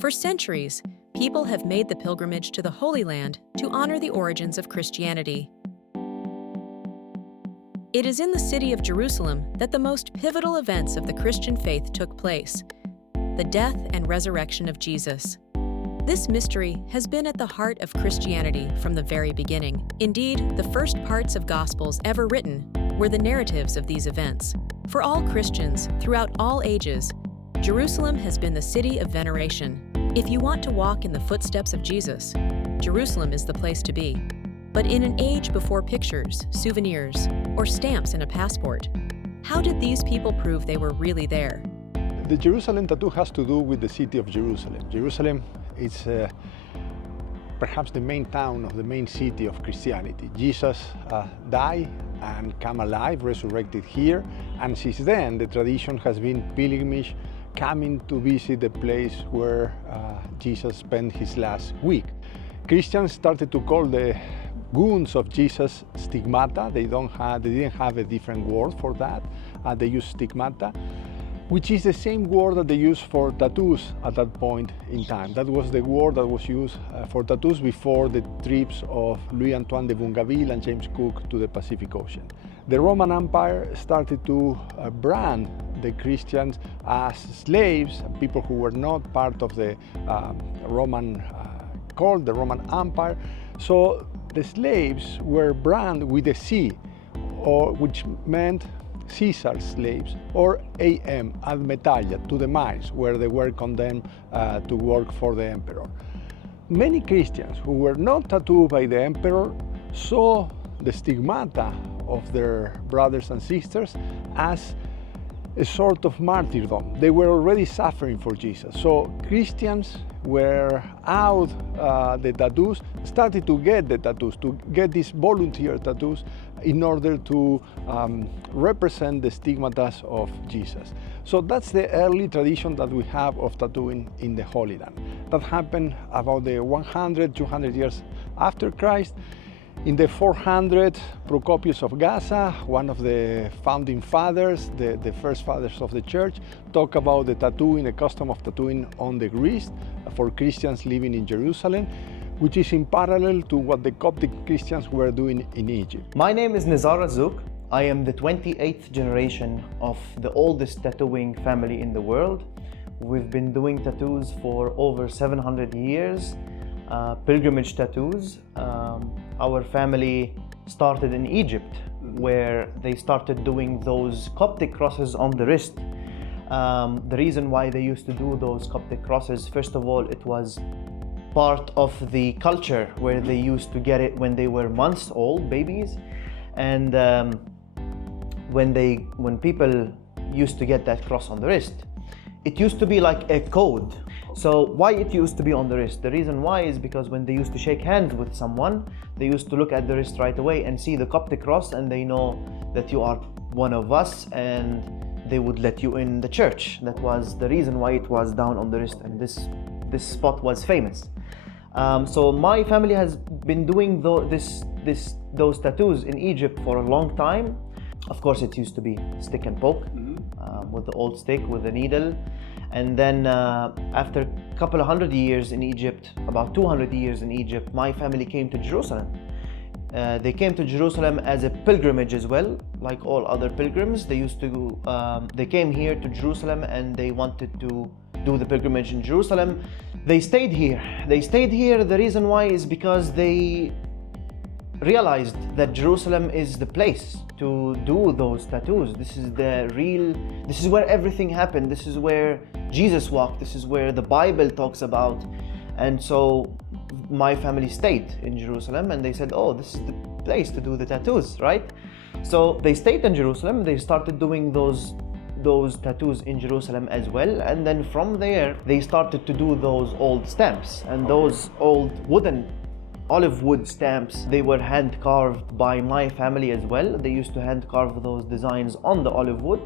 For centuries, people have made the pilgrimage to the Holy Land to honor the origins of Christianity. It is in the city of Jerusalem that the most pivotal events of the Christian faith took place: the death and resurrection of Jesus. This mystery has been at the heart of Christianity from the very beginning. Indeed, the first parts of Gospels ever written were the narratives of these events. For all Christians, throughout all ages, Jerusalem has been the city of veneration. If you want to walk in the footsteps of Jesus, Jerusalem is the place to be. But in an age before pictures, souvenirs, or stamps in a passport, how did these people prove they were really there? The Jerusalem tattoo has to do with the city of Jerusalem. Jerusalem is perhaps the main town of the main city of Christianity. Jesus died and came alive, resurrected here, and since then the tradition has been pilgrimage, coming to visit the place where Jesus spent his last week. Christians started to call the wounds of Jesus stigmata. They didn't have a different word for that. They use stigmata, which is the same word that they used for tattoos at that point in time. That was the word that was used for tattoos before the trips of Louis-Antoine de Bougainville and James Cook to the Pacific Ocean. The Roman Empire started to brand the Christians as slaves, people who were not part of the Roman court, the Roman Empire. So the slaves were branded with a C, which meant Caesar's slaves, or AM, ad metallia, to the mines, where they were condemned to work for the emperor. Many Christians who were not tattooed by the emperor saw the stigmata of their brothers and sisters as a sort of martyrdom. They were already suffering for Jesus. So Christians were out the tattoos, started to get the tattoos, to get these volunteer tattoos in order to represent the stigmata of Jesus. So that's the early tradition that we have of tattooing in the Holy Land. That happened about the 100, 200 years after Christ. In the 400, Procopius of Gaza, one of the founding fathers, the first fathers of the church, talked about the tattooing, the custom of tattooing on the wrist for Christians living in Jerusalem, which is in parallel to what the Coptic Christians were doing in Egypt. My name is Razzouk. I am the 28th generation of the oldest tattooing family in the world. We've been doing tattoos for over 700 years, pilgrimage tattoos. Our family started in Egypt, where they started doing those Coptic crosses on the wrist. The reason why they used to do those Coptic crosses, first of all, it was part of the culture where they used to get it when they were months old, babies. And when people used to get that cross on the wrist, it used to be like a code. So why it used to be on the wrist? The reason why is because when they used to shake hands with someone, they used to look at the wrist right away and see the Coptic cross, and they know that you are one of us, and they would let you in the church. That was the reason why it was down on the wrist, and this spot was famous. So my family has been doing those tattoos in Egypt for a long time. Of course, it used to be stick and poke, with the old stick, with the needle. And then after a couple of hundred years in Egypt, about 200 years in Egypt, my family came to Jerusalem. They came to Jerusalem as a pilgrimage as well, like all other pilgrims. They came here to Jerusalem and they wanted to do the pilgrimage in Jerusalem. They stayed here. The reason why is because they realized that Jerusalem is the place to do those tattoos. This is where everything happened. This is where Jesus walked. This is where the Bible talks about. And so my family stayed in Jerusalem, and they said, oh, this is the place to do the tattoos, right? So they stayed in Jerusalem. They started doing those tattoos in Jerusalem as well. And then from there, they started to do those old stamps, and those old olive wood stamps. They were hand carved by my family as well. They used to hand carve those designs on the olive wood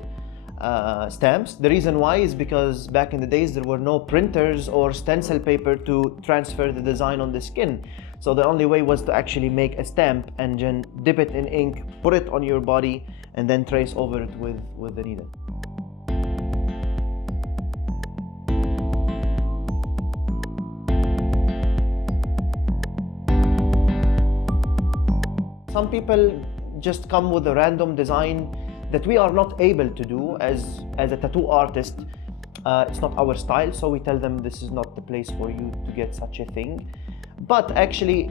stamps. The reason why is because back in the days there were no printers or stencil paper to transfer the design on the skin. So the only way was to actually make a stamp and then dip it in ink, put it on your body, and then trace over it with the needle. Some people just come with a random design that we are not able to do as a tattoo artist. It's not our style, so we tell them this is not the place for you to get such a thing. But actually,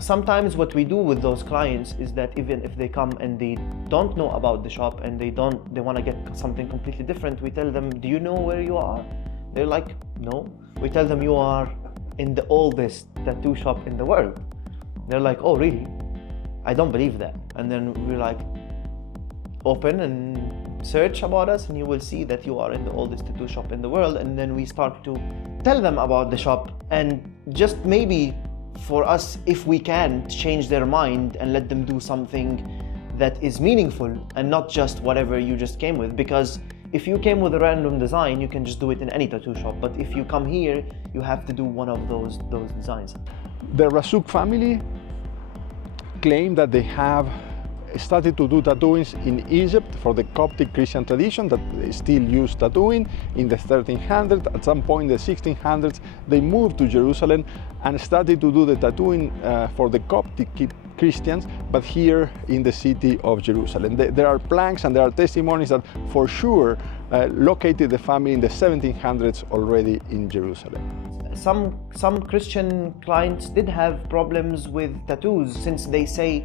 sometimes what we do with those clients is that even if they come and they don't know about the shop and they want to get something completely different, we tell them, do you know where you are? They're like, no. We tell them, you are in the oldest tattoo shop in the world. They're like, oh really? I don't believe that. And then we're like, open and search about us and you will see that you are in the oldest tattoo shop in the world. And then we start to tell them about the shop, and just maybe for us, if we can change their mind and let them do something that is meaningful and not just whatever you just came with. Because if you came with a random design, you can just do it in any tattoo shop. But if you come here, you have to do one of those designs. The Razzouk family claim that they have started to do tattooings in Egypt for the Coptic Christian tradition that they still use tattooing in the 1300s. At some point in the 1600s, they moved to Jerusalem and started to do the tattooing for the Coptic Christians, but here in the city of Jerusalem. There are planks and there are testimonies that for sure located the family in the 1700s already in Jerusalem. Some Christian clients did have problems with tattoos, since they say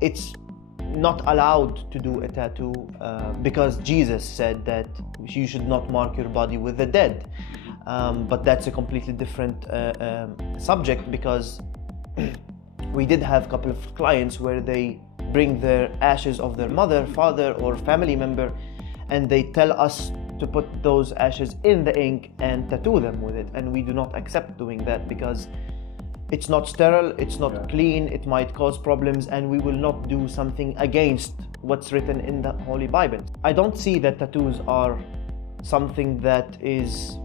it's not allowed to do a tattoo because Jesus said that you should not mark your body with the dead. But that's a completely different subject, because we did have a couple of clients where they bring their ashes of their mother, father, or family member, and they tell us to put those ashes in the ink and tattoo them with it. And we do not accept doing that because it's not sterile, it's not clean, it might cause problems, and we will not do something against what's written in the Holy Bible. I don't see that tattoos are something that is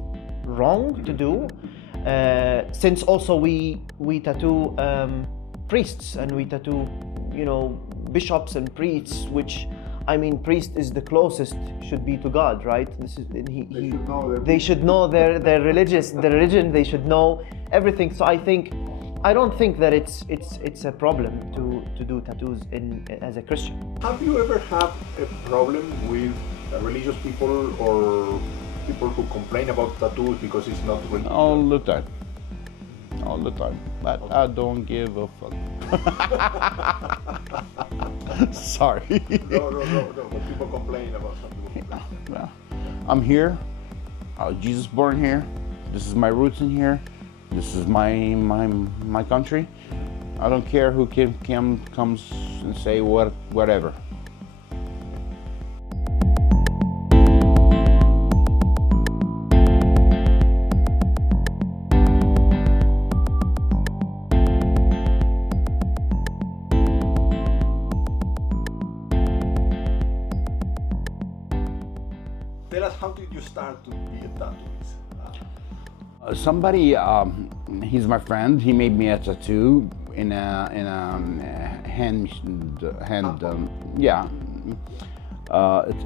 wrong to do, since also we tattoo priests, and we tattoo, bishops and priests, which, I mean, priest is the closest should be to God, right? This is they should know their religion. They should know everything. So I don't think that it's a problem to do tattoos as a Christian. Have you ever had a problem with religious people or people who complain about tattoos because it's not religious? All the time. But I don't give a fuck. Sorry. No, but people complain about something. Well, I'm here. Jesus born here. This is my roots in here. This is my country. I don't care who comes and say whatever. Tell us, how did you start to be a tattooist? Somebody, he's my friend. He made me a tattoo in a hand.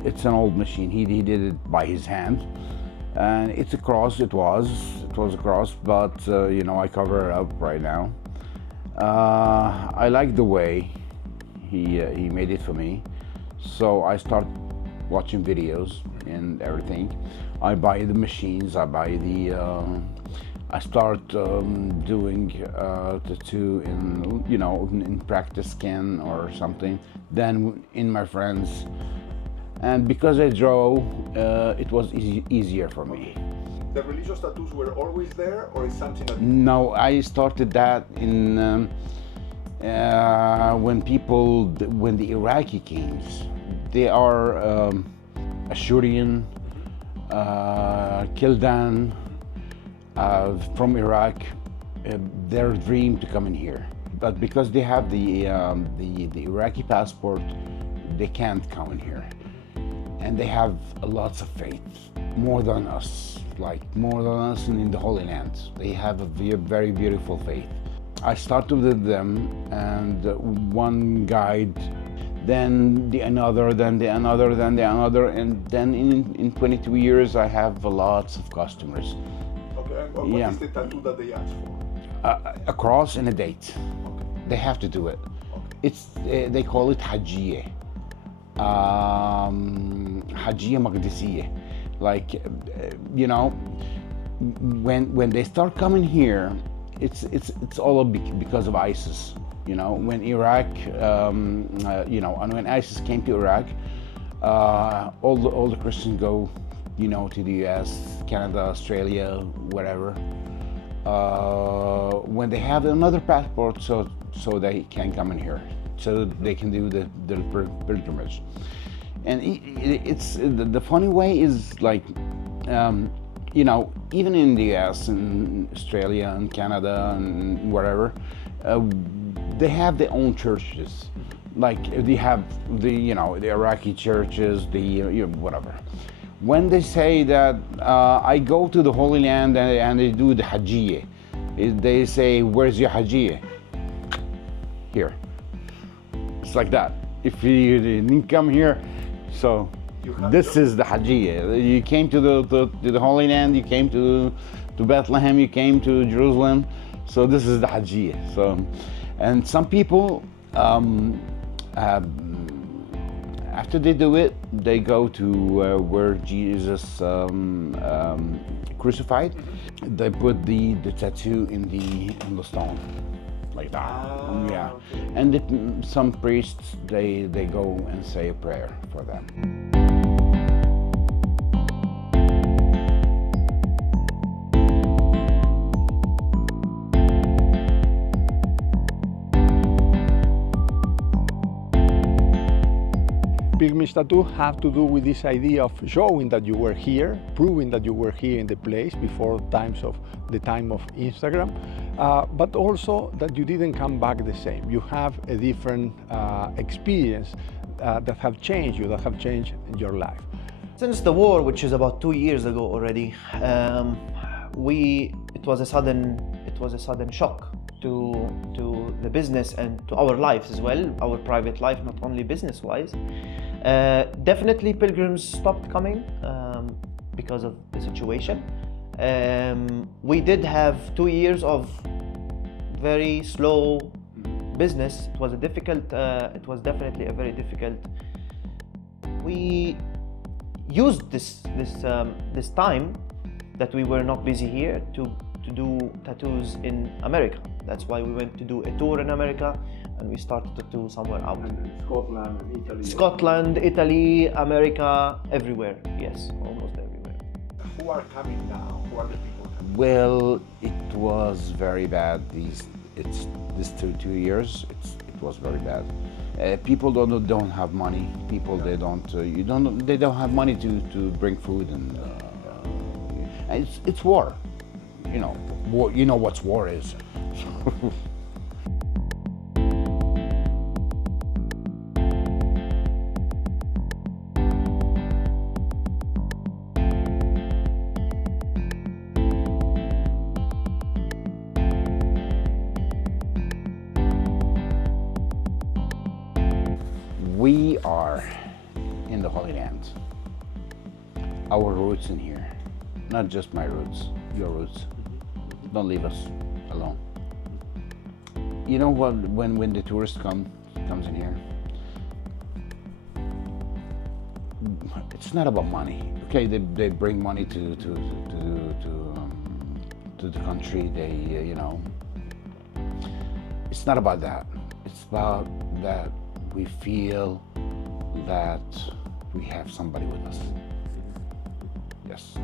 It's an old machine. He did it by his hand, and it's a cross. It was a cross, but I cover it up right now. I like the way he made it for me, so I start watching videos and everything. I buy the machines, I start doing tattoo in practice scan or something, then in my friends. And because I draw, it was easier for me. The religious tattoos were always there, or is something that... No, I started that in when the Iraqi kings, they are Ashurian, Kildan, from Iraq, their dream to come in here. But because they have the Iraqi passport, they can't come in here. And they have lots of faith, more than us in the Holy Land. They have a very beautiful faith. I started with them, and one guide, then another, and then in 22 years I have lots of customers. Okay, well, what is the tattoo that they ask for? A cross and a date. Okay. They have to do it. Okay. It's they call it Hajjiyeh, Hajjiyeh Maqdisiyeh. Like, when they start coming here, it's all because of ISIS. When Iraq, and when ISIS came to Iraq, all the Christians go, to the U.S., Canada, Australia, whatever. When they have another passport, so they can come in here, so they can do the pilgrimage. And it's the funny way is like, even in the U.S. and Australia and Canada and wherever, they have their own churches. Like they have the Iraqi churches, whatever. When they say that I go to the Holy Land and they do the Hajjiyeh, they say, "Where's your Hajjiyeh?" Here. It's like that. If you didn't come here, so this is the Hajjiyeh. You came to the Holy Land, you came to Bethlehem, you came to Jerusalem, so this is the Hajjiyeh. So, and some people, after they do it, they go to where Jesus crucified. They put the tattoo in the stone, like that. Yeah, and some priests they go and say a prayer for them. Pilgrimage tattoo have to do with this idea of showing that you were here, proving that you were here in the place before the time of Instagram, but also that you didn't come back the same. You have a different experience that have changed you, that have changed your life. Since the war, which is about 2 years ago already, it was a sudden shock to the business and to our lives as well, our private life, not only business-wise. Definitely pilgrims stopped coming because of the situation. We did have 2 years of very slow business. It was definitely a very difficult. We used this time that we were not busy here to do tattoos in America. That's why we went to do a tour in America, and we started to do somewhere out. Scotland, Italy. Scotland, Italy, America, everywhere. Yes, almost everywhere. Who are coming now? Who are the people coming? Well, it was very bad. These 2 years, it was very bad. People don't have money. People they don't have money to bring food, and it's war. War. You know what war is. We are in the Holy Land. Our roots in here, not just my roots, your roots. Don't leave us alone. You know what? When the tourist comes in here, it's not about money. Okay, they bring money to the country. It's not about that. It's about that we feel that we have somebody with us. Yes.